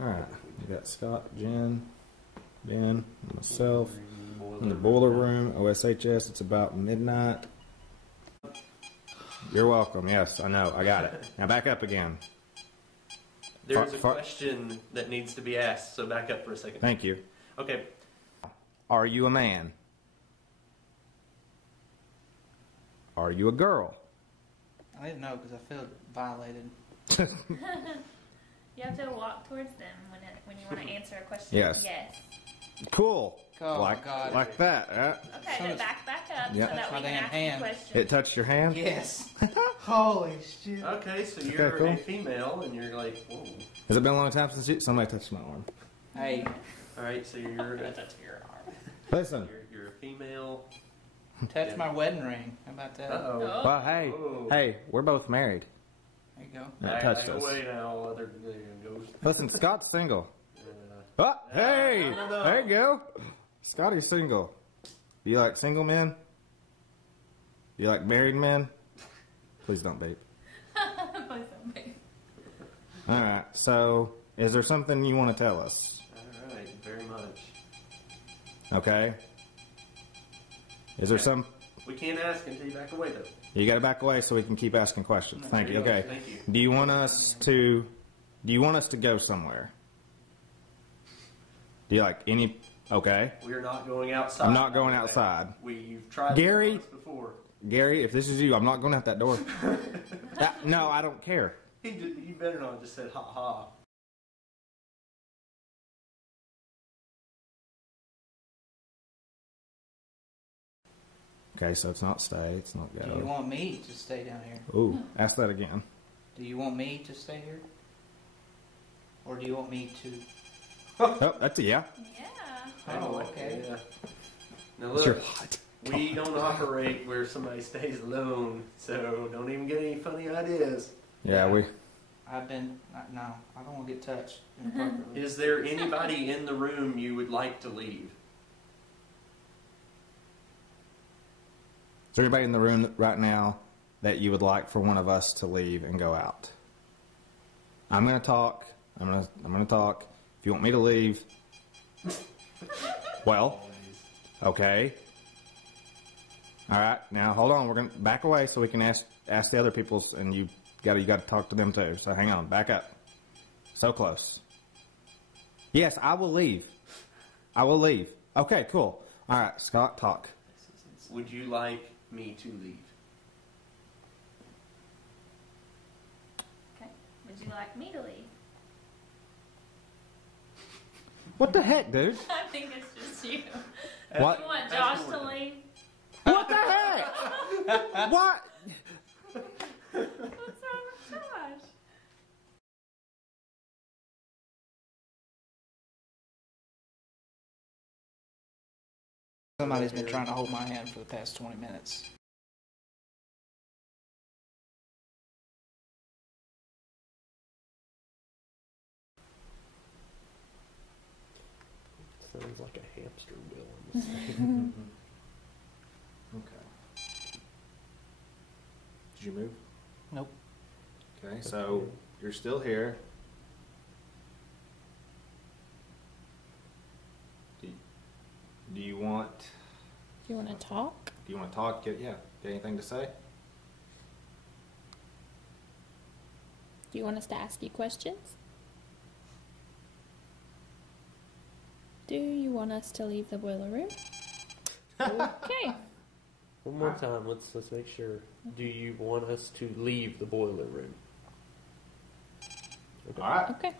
Alright, we got Scott, Jen, Ben, myself, in the boiler room, OSHS. It's about midnight. You're welcome. Yes, I know. I got it. Now back up again. There's a question that needs to be asked, so back up for a second. Thank you. Okay. Are you a man? Are you a girl? I didn't know because I feel violated. You have to walk towards them when you want to answer a question. Yes. Yes. Cool. Oh, like, my God. like that. Okay, So then it's- back up Yep. so that we My can damn ask hand. you questions. It touched your hand? Yes. Holy shit. Okay, so you're cool. a female, and you're like, whoa. Has it been a long time since somebody touched my arm? Hey. All right, so you're Listen. you're a female. Touch my wedding ring. How about that? Uh-oh. Oh. Well, hey, Whoa. hey, we're both married. There you go. That touched us. Away now, other ghost. Listen, Scott's single. Uh, Oh, hey, I don't know. there you go. Scotty's single. Do you like single men? Do you like married men? Please don't babe. Please don't be. All right. So, is there something you want to tell us? all right, very much. Okay. Is there some? We can't ask until you back away, though. You got to back away so we can keep asking questions. Thank you. There you Okay. go. Thank you. Do you want us to? Do you want us to go somewhere? Do you like any? Okay. We're not going outside. I'm not going outside. You've tried Gary? this before. Gary, if this is you, I'm not going out that door. No, I don't care. You better not have just said ha ha. Okay, so it's not stay, it's not Do you go. want me to stay down here? Ooh, ask that again. Do you want me to stay here? Or do you want me to... Oh, that's a yeah. Yeah. Oh, okay. Yeah. Now You're look, hot. we don't operate where somebody stays alone, so don't even get any funny ideas. Yeah, we. I've been... No, I don't want to get touched inappropriately. Is there anybody in the room you would like to leave? Is there anybody in the room right now that you would like for one of us to leave and go out? I'm gonna talk. I'm gonna talk. If you want me to leave, well, okay. All right. Now hold on. We're gonna back away so we can ask the other people's, and you got to talk to them too. So hang on. Back up. So close. Yes, I will leave. I will leave. Okay. Cool. All right, Scott, talk. Would you like me to leave? Okay. Would you like me to leave? What the heck, dude? I think it's just you. What? You want Josh to leave? What the heck? What? What's wrong with Josh? Somebody's been trying to hold my hand for the past 20 minutes. Sounds like a hamster wheel. Okay. Did you move? Nope. Okay, so you're still here. Do you want? Do you want to talk? Do you want to talk? Get anything to say? Do you want us to ask you questions? Do you want us to leave the boiler room? Okay. One more time. Let's make sure. Do you want us to leave the boiler room? Okay. All right. Okay.